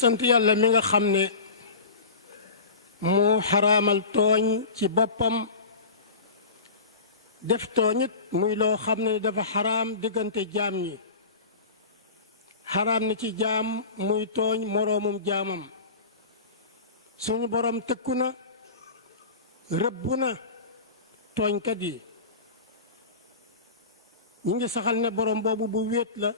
sant yàlla mi nga xam ne moo xaraamal tooñ ci boppam def tooñit muy loo xam ne dafa xaraam diggante jaam ñi xaraam na ci jaam muy tooñ moroomum jaamam suñu borom tëkku na rëbbu na tooñkat yi ñi ngi saxal ne borom boobu bu wéet la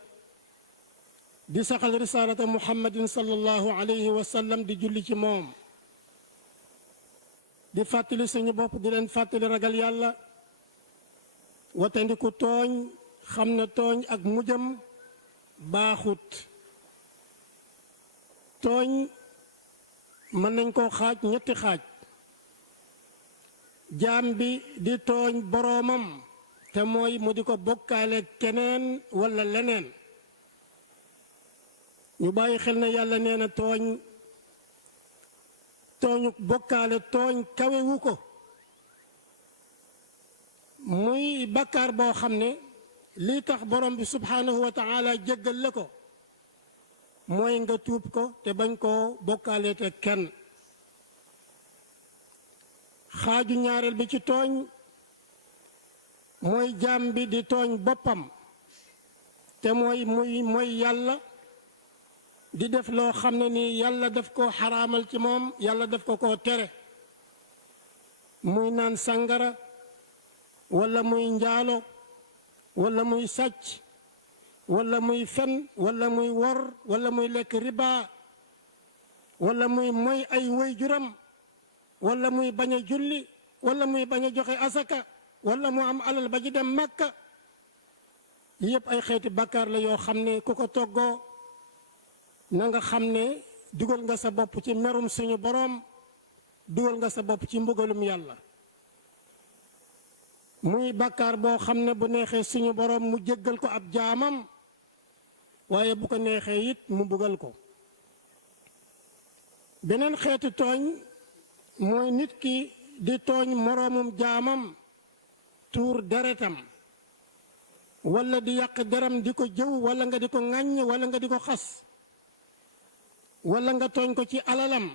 di saxal risalata muhammadin sallallahu alayhi wa sallam di julli ci moom di fàttali suñu bopp di leen fàttali ragal yàlla watandiku tooñ xam ne tooñ ak mujjam baaxut tooñ mën nañ koo xaaj ñetti xaaj jaam bi di tooñ boroomam te mooy mu di ko bokkaale keneen walla leneen ñu bàyyi xel ne yàlla nee na tooñu bokkaale tooñ kawewu ko muy bakkaar boo xam ne lii tax borom bi subhanahu wa taala jéggal la ko mooy nga tuub ko te bañ koo bokkaale te kenn xaaju ñaareel bi ci tooñ mooy jaam bi di tooñ boppam te mooy yàlla di def loo xam ne nii yàlla daf koo xaraamal ci moom yàlla daf ko koo tere muy naan sàngara walla muy njaalo walla muy sàcc walla muy fen walla muy wor walla muy lekk riba walla muy moy ay waajuram walla muy bañ a julli walla muy bañ a joxe asaka walla mu am alal ba ji dem Makka yépp ay xeeti bàkkaar la yoo xam ne ku ko toggoo na nga xam ne dugal nga sa bopp ci merum suñu boroom dugal nga sa bopp ci mbugalum yàlla muy bàkkaar boo xam ne bu neexee suñu boroom mu jéggal ko ab jaamam waaye bu ko neexee it mu mbugal ko beneen xeeti tooñ mooy nit ki di tooñ moroomum jaamam tuur deretam walla di yàq deram di ko jëw walla nga di ko ŋàññ walla nga di ko xas walla nga tooñ ko ci alalam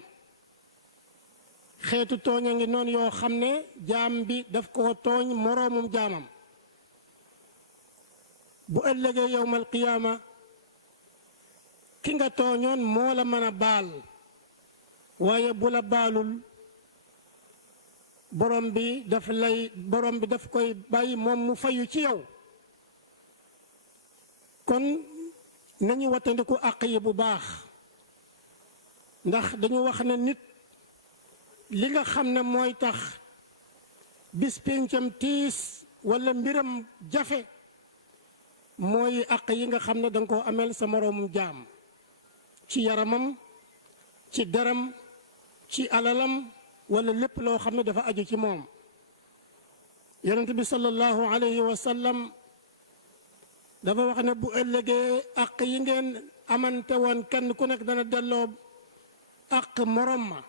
xeetu tooñ a ngi noonu yoo xam ne jaam bi daf koo tooñ moroomum jaamam bu ëllëgee yowmal qiyaama ki nga tooñoon moo la mën a baal waaye bu la baalul borom bi daf koy bàyyi moom mu fayu ci yow kon nañu wattandiku àq yi bu baax ndax dañu wax ne nit li nga xam ne mooy tax bis péncam tiis walla mbiram jafe mooy àq yi nga xam ne danga koo ameel sa moroomum jaam ci yaramam ci deram ci alalam walla lépp loo xam ne dafa aju ci moom yonent bi sallallahu alayhi wa sallam dafa wax ne bu ëllëgee àq yi ngeen amante woon kenn ku nekk dana delloo àq morom ma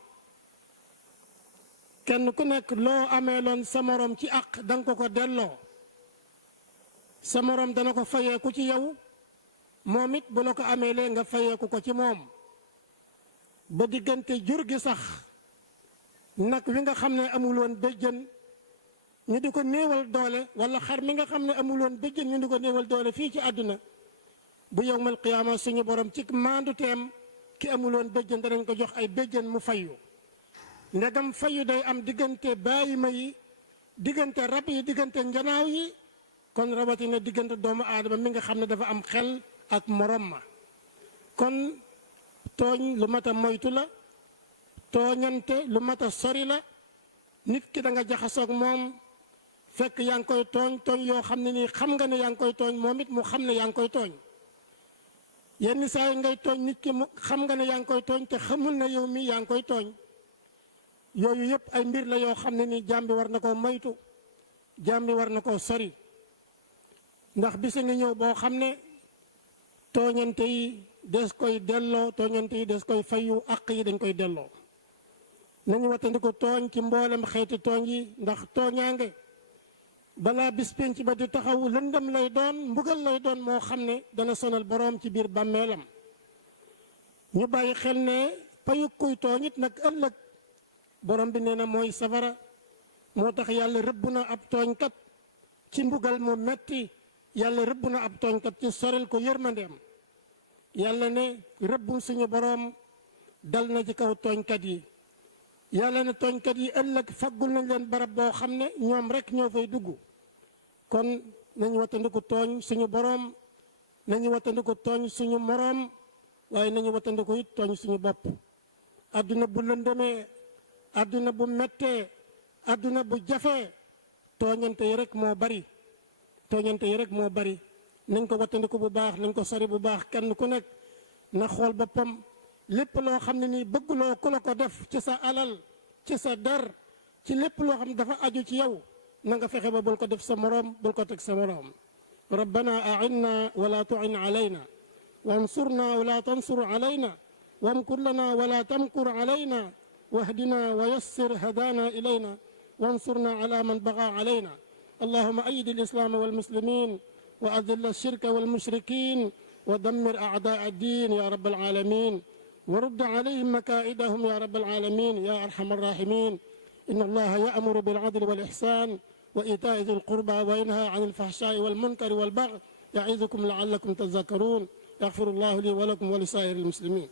kenn ku nekk loo ameeloon sa morom ci àq danga ko delloo sa morom dana ko fayeeku ci yow moom it bu la ko ameelee nga fayeeku ko ci moom ba diggante jur gi sax nag wi nga xam ne amul woon béjjën ñu di ko néewal doole walla xar mi nga xam ne amul woon béjjën ñu di ko néewal doole fii ci àdduna bu yowmal qiyaama suñu borom ci maandu teem ki amul woon béjjën danañ ko jox ay béjjën mu fayu ndegam fayu day am diggante bàyyima yi diggante rab yi diggante njanaaw yi kon rawatina diggante doomu aadama mi nga xam ne dafa am xel ak morom ma kon tooñ lu mat a moytu la tooñante lu mat a sori la nit ki da nga jaxasoog moom fekk yaa ngi koy tooñ yoo xam ne nii xam nga ne yaa ngi koy tooñ moom it mu xam ne yaa ngi koy tooñ yenn saa yi ngay tooñ nit ki mu xam nga ne yaa ngi koy tooñ te xamul na yow mi yaa ngi koy tooñ yooyu yëpp ay mbir la yoo xam ne nii jaam bi war na koo moytu jaam bi war na koo sori ndax bisa ngi ñëw boo xam ne tooñante yi des koy delloo tooñante yi des koy fayu àq yi dañ koy delloo nañu wattandiku tooñ ci mboolem xeeti tooñ yi ndax tooñaange balaa bis penc ba di taxaw lëndëm lay doon mbugal lay doon moo xam ne dana sonal boroom ci biir bàmmeelam ñu bàyyi xel ne payu kuy tooñ it nag ëllëg borom bi nee na mooy safara. moo tax yàlla rëbb na ab tooñkat ci mbugal mu metti yàlla rëbb na ab tooñkat ci sorel ko yërmandeem. yàlla ne rëbbum suñu borom dal na ci kaw tooñkat yi. yàlla ne tooñkat yi ëllëg faggul nañ leen barab boo xam ne ñoom rek ñoo fay dugg. kon nañu wattandiku tooñ suñu borom, nañu wattandiku tooñ suñu moroom, waaye nañu wattandiku it tooñ suñu bopp. adduna bu lëndëmee, adduna bu mettee, adduna bu jafee, tooñante yi rek moo bari. tooñante yi rek moo bari. nañ ko wattandiku bu baax, nañ ko sori bu baax. kenn ku nekk na xool boppam. lépp loo xam ne nii bëgguloo ku la ko def ci sa alal, ci sa der, ci lépp loo xam ne dafa aju ci yow, na nga fexe ba bul ko def sa moroom, bul ko teg sa moroom. rabbana a'inna wala tu'in alayna wansurna wala tansur alayna wamkur lana wala tamkur alayna wahdina wa yassir hadana ilayna wansurna ala man baga alayna. allahumma ayyid al-islam wal muslimin wa adhill ash-shirka wal mushrikin wa dammir a'da' ad-din ya rabbal alamin ورد عليهم مكائدهم يا رب العالمين يا أرحم الراحمين. إن الله يأمر بالعدل والإحسان وإيتاء ذي القربى وينهى عن الفحشاء والمنكر والبغي يعظكم لعلكم تذكرون. يغفر الله لي ولكم ولسائر المسلمين.